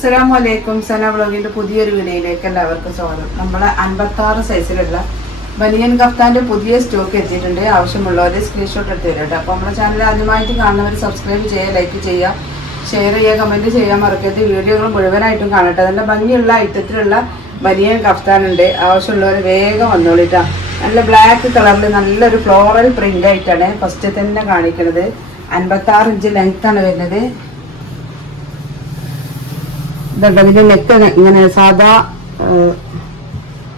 അസ്സലാമലൈക്കും. സന വ്ളോഗിന്റെ പുതിയൊരു വീഡിയോയിലേക്ക് എല്ലാവർക്കും സ്വാഗതം. നമ്മളെ 56 സൈസിലുള്ള ബനിയൻ കഫ്താന്റെ പുതിയ സ്റ്റോക്ക് എത്തിയിട്ടുണ്ട്. ആവശ്യമുള്ളവർ സ്ക്രീൻഷോട്ട് എടുത്ത് തരാം. അപ്പോൾ നമ്മുടെ ചാനൽ ആദ്യമായിട്ട് കാണുന്നവർ സബ്സ്ക്രൈബ് ചെയ്യുക, ലൈക്ക് ചെയ്യുക, ഷെയർ ചെയ്യുക, കമൻറ്റ് ചെയ്യാൻ മറക്കരുത്. വീഡിയോകൾ മുഴുവനായിട്ടും കാണട്ടെ. നല്ല ഭംഗിയുള്ള ഐറ്റത്തിലുള്ള ബനിയൻ കഫ്താനുണ്ട്. ആവശ്യമുള്ളവർ വേഗം വന്നോളിട്ടാ. നല്ല ബ്ലാക്ക് കളറിൽ നല്ലൊരു ഫ്ലോറൽ പ്രിന്റ് ആയിട്ടാണ് ഫസ്റ്റ് തന്നെ കാണിക്കുന്നത്. 56 ഇഞ്ച് ലെങ്ത്താണ് വരുന്നത്. ഇതിന്റെ നെക്ക് ഇങ്ങനെ സാധാ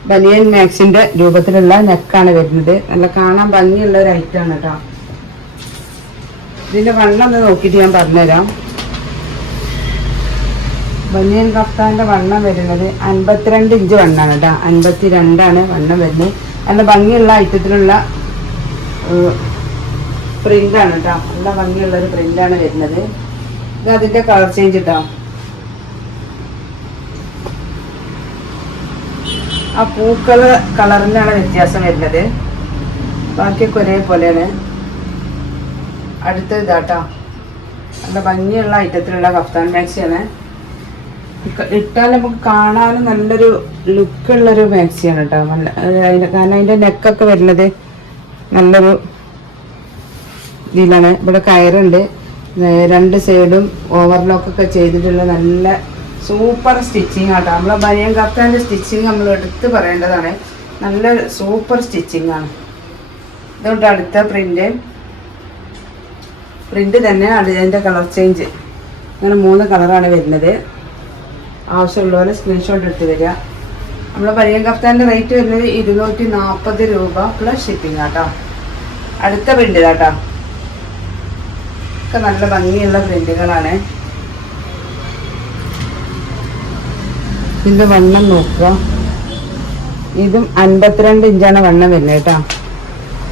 ബനിയൻ മാക്സിന്റെ രൂപത്തിലുള്ള നെക്കാണ് വരുന്നത്. നല്ല കാണാൻ ഭംഗിയുള്ള ഒരു ഐറ്റാണ് കേട്ടോ. ഇതിന്റെ വണ്ണം ഒന്ന് നോക്കിയിട്ട് ഞാൻ പറഞ്ഞുതരാം. ബനിയൻ കഫ്താന്റെ വണ്ണം വരുന്നത് 52 ഇഞ്ച് വണ്ണാണ് കേട്ടോ. 52 വണ്ണം വരുന്നത്. നല്ല ഭംഗിയുള്ള ഐറ്റത്തിലുള്ള പ്രിന്റാണ് കേട്ടോ. നല്ല ഭംഗിയുള്ള ഒരു പ്രിന്റാണ് വരുന്നത്. ഇത് അതിന്റെ കളർ ചേഞ്ച് കേട്ടോ. ആ പൂക്കള് കളറിനാണ് വ്യത്യാസം വരുന്നത്. ബാക്കിയൊക്കെ ഒരേപോലെയാണ്. അടുത്ത ഇതാട്ടോ. നല്ല ഭംഗിയുള്ള ഐറ്റത്തിലുള്ള കഫ്താൻ മാക്സിയാണ്. ഇട്ടാൽ നമുക്ക് കാണാനും നല്ലൊരു ലുക്കുള്ളൊരു മാക്സിയാണ് കേട്ടോ. നല്ല കാരണം അതിൻ്റെ നെക്കൊക്കെ വരുന്നത് നല്ലൊരു ഇതിലാണ്. ഇവിടെ കയറുണ്ട്. 2 സൈഡും ഓവർലോക്കൊക്കെ ചെയ്തിട്ടുള്ള നല്ല സൂപ്പർ സ്റ്റിച്ചിങ് ആട്ടോ. നമ്മളെ ബനിയൻ കഫ്താൻ്റെ സ്റ്റിച്ചിങ് നമ്മൾ എടുത്ത് പറയേണ്ടതാണ്. നല്ല സൂപ്പർ സ്റ്റിച്ചിങ് ആണ്. ഇതുകൊണ്ട് അടുത്ത പ്രിന്റ് തന്നെ അതിൻ്റെ കളർ ചേഞ്ച്. അങ്ങനെ 3 കളറാണ് വരുന്നത്. ആവശ്യമുള്ളവരെ സ്ക്രീൻഷോട്ട് എടുത്ത് വരിക. നമ്മളെ ബനിയൻ കഫ്താൻ്റെ റേറ്റ് വരുന്നത് 240 രൂപ പ്ലസ് ഷിപ്പിംഗ് ആട്ടോ. അടുത്ത പ്രിന്റ് ഇതാട്ടോ. ഒക്കെ നല്ല ഭംഗിയുള്ള പ്രിന്റുകളാണ്. ഇതിൻ്റെ വണ്ണം നോക്കുക. ഇതും 52 ഇഞ്ചാണ് വണ്ണം വരുന്നത് കേട്ടോ.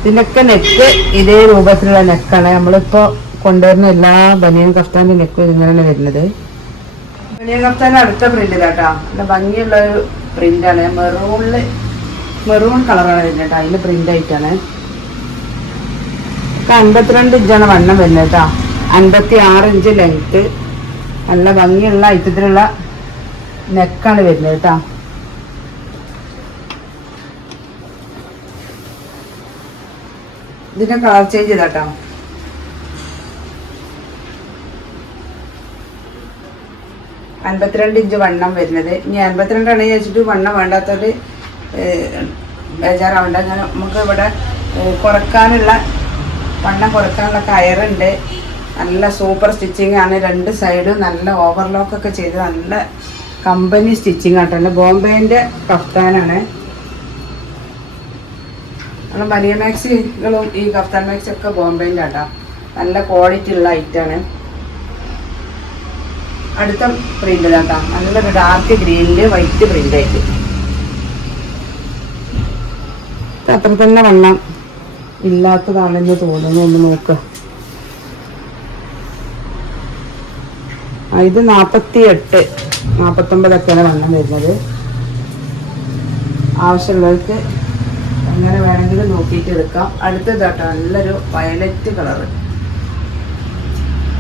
ഇതിൻ്റെയൊക്കെ നെക്ക് ഇതേ രൂപത്തിലുള്ള നെക്കാണ്. നമ്മളിപ്പോൾ കൊണ്ടുവരുന്ന എല്ലാ ബനിയൻ കഫ്താൻ്റെ നെക്കും ഇങ്ങനെയാണ് വരുന്നത്. ബനിയൻ കഫ്താൻ്റെ അടുത്ത പ്രിന്റ് കേട്ടോ. നല്ല ഭംഗിയുള്ള ഒരു പ്രിന്റാണ്. മെറൂൺ കളറാണ് വരുന്നത് കേട്ടോ. അതിൽ പ്രിന്റ് ആയിട്ടാണ്. ഒക്കെ 52 ഇഞ്ചാണ് വണ്ണം വരുന്നത് കേട്ടോ. 56 ഇഞ്ച് ലെങ്ത്ത്. നല്ല ഭംഗിയുള്ള ഐറ്റത്തിലുള്ള നെക്കാണ് വരുന്നത് കേട്ടോ. ഇതിന്റെ കളർ ചേഞ്ച് ചെയ്താട്ടോ. അൻപത്തിരണ്ട് ഇഞ്ച് വണ്ണം വരുന്നത്. ഇനി 52 ആണ് ചോദിച്ചിട്ട് വണ്ണം വേണ്ടാത്തവര് ബേജാറാവണ്ട. അങ്ങനെ നമുക്ക് ഇവിടെ വണ്ണം കുറക്കാനുള്ള കയറുണ്ട്. നല്ല സൂപ്പർ സ്റ്റിച്ചിങ് ആണ്. 2 സൈഡും നല്ല ഓവർലോക്കൊക്കെ ചെയ്ത് നല്ല കമ്പനി സ്റ്റിച്ചിങ് ആട്ടോ. ബോംബെൻ്റെ കഫ്താനാണ്. നമ്മൾ ബനിയൻ മാക്സികളും ഈ കഫ്താൻ മാക്സി ഒക്കെ ബോംബെൻ്റെ ആട്ടോ. നല്ല ക്വാളിറ്റി ഉള്ള ഐറ്റാണ്. അടുത്ത പ്രിന്റ് കേട്ടോ. നല്ലൊരു ഡാർക്ക് ഗ്രീനില് വൈറ്റ് പ്രിന്റ് ആയിട്ട്. അത്ര തന്നെ വണ്ണം ഇല്ലാത്തതാണെന്ന് തോന്നുന്നു. ഒന്ന് നോക്കുക. ഇത് 48, 49 വണ്ണം വരുന്നത്. ആവശ്യമുള്ളവർക്ക് എങ്ങനെ വേണമെങ്കിലും നോക്കിയിട്ട് എടുക്കാം. അടുത്തത് കേട്ടോ. നല്ലൊരു വയലറ്റ് കളറ്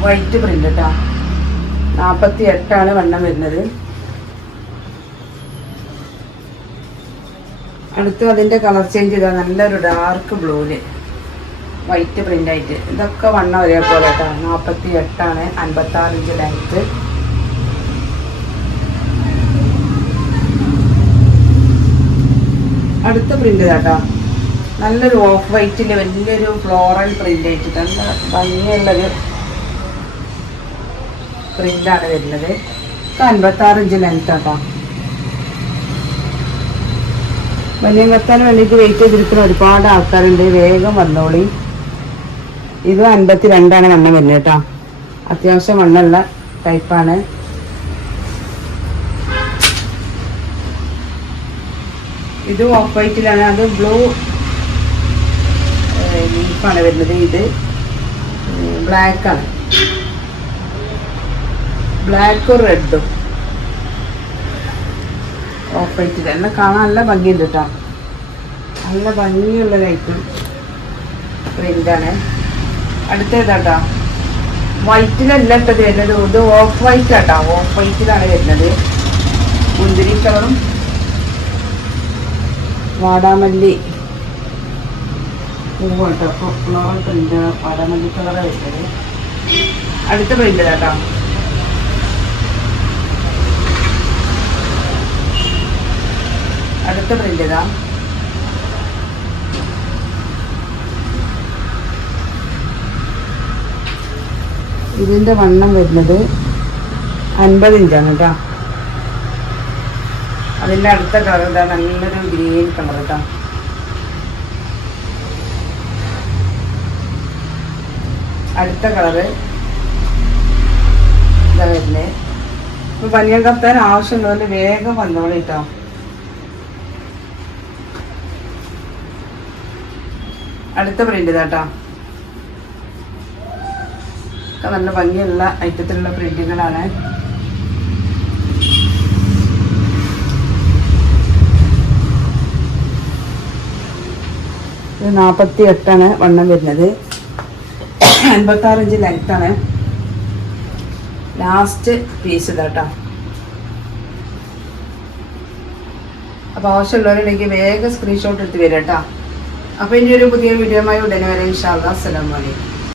വൈറ്റ് പ്രിന്റ് കേട്ടോ. 48 വണ്ണം വരുന്നത്. അടുത്ത് അതിൻ്റെ കളർ ചേഞ്ച് ചെയ്താൽ നല്ലൊരു ഡാർക്ക് ബ്ലൂവില് വൈറ്റ് പ്രിന്റ് ആയിട്ട്. ഇതൊക്കെ വണ്ണം ഒരേപോലെ കേട്ടോ. 48 56 ഇഞ്ച് ലെങ്ത്ത്. അടുത്ത പ്രിന്റ് കേട്ടോ. നല്ലൊരു ഓഫ് വൈറ്റില് വലിയൊരു ഫ്ലോറൽ പ്രിന്റ് ആയിട്ട് നല്ല ഭംഗിയുള്ളൊരു പ്രിന്റാണ് വരുന്നത്. 56 ഇഞ്ച് ലെങ്ത് കേട്ടോ. വലിയ കത്താൻ വേണ്ടിയിട്ട് വെയിറ്റ് ചെയ്തിരിക്കുന്ന ഒരുപാട് ആൾക്കാരുണ്ട്. വേഗം വന്നോളി. ഇത് 52 വണ്ണം വരുന്നത് കേട്ടോ. അത്യാവശ്യം വണ്ണമുള്ള ടൈപ്പാണ്. ഇത് ഓഫ് വൈറ്റിലാണ്. അത് ബ്ലൂ ലീഫാണ് വരുന്നത്. ഇത് ബ്ലാക്കാണ്. ബ്ലാക്കും റെഡും ഓഫ് വൈറ്റിൽ എല്ലാം കാണാൻ നല്ല ഭംഗിയുണ്ട് കേട്ടോ. നല്ല ഭംഗിയുള്ള ലൈറ്റും പ്രിന്റാണ്. അടുത്തേതാട്ടോ. വൈറ്റിലല്ല ഇട്ടത് വരുന്നത്, ഇത് ഓഫ് വൈറ്റ് ആട്ടോ, ഓഫ് വൈറ്റിലാണ് വരുന്നത്. മുന്തിരി കളറും വാടാമല്ലി പൂവ് കേട്ടോ. അപ്പോൾ ഫ്ലോറൽ പ്രിന്റ് വാടാമല്ലി കളറാണ് വരുന്നത്. അടുത്ത പ്രിന്റ് കേട്ടോ. അടുത്ത പ്രിന്റ് ഇതാ. ഇതിൻ്റെ വണ്ണം വരുന്നത് 50 ഇഞ്ചാണ് കേട്ടോ. അതിൻ്റെ അടുത്ത കളർ ഇതാ, നല്ലൊരു ഗ്രീൻ കളർ കേട്ടോ. അടുത്ത കളറ് ഇതാ വരുന്നത്. ഇപ്പോൾ ബനിയൻ കഫ്താൻ ആവശ്യമുള്ളതുപോലെ വേഗം വന്നോളൂ കേട്ടോ. അടുത്ത പ്രിന്റ് ഇതാട്ടോ. ഒക്കെ നല്ല ഭംഗിയുള്ള ഐറ്റത്തിലുള്ള പ്രിന്റുകളാണ്. ഇത് 48 വണ്ണം വരുന്നത്, 56 ഇഞ്ച് ലെങ്ത്താണ്. ലാസ്റ്റ് പീസ് ഇതാട്ടോ. അപ്പോൾ ആവശ്യമുള്ളവരുണ്ടെങ്കിൽ വേഗം സ്ക്രീൻഷോട്ട് എടുത്ത് വരാം കേട്ടോ. അപ്പോൾ ഇനി ഒരു പുതിയ വീഡിയോയുമായി ഉടനെ വരെ ഇൻഷാ അല്ലാഹ്. അസ്സലാമു അലൈക്കും.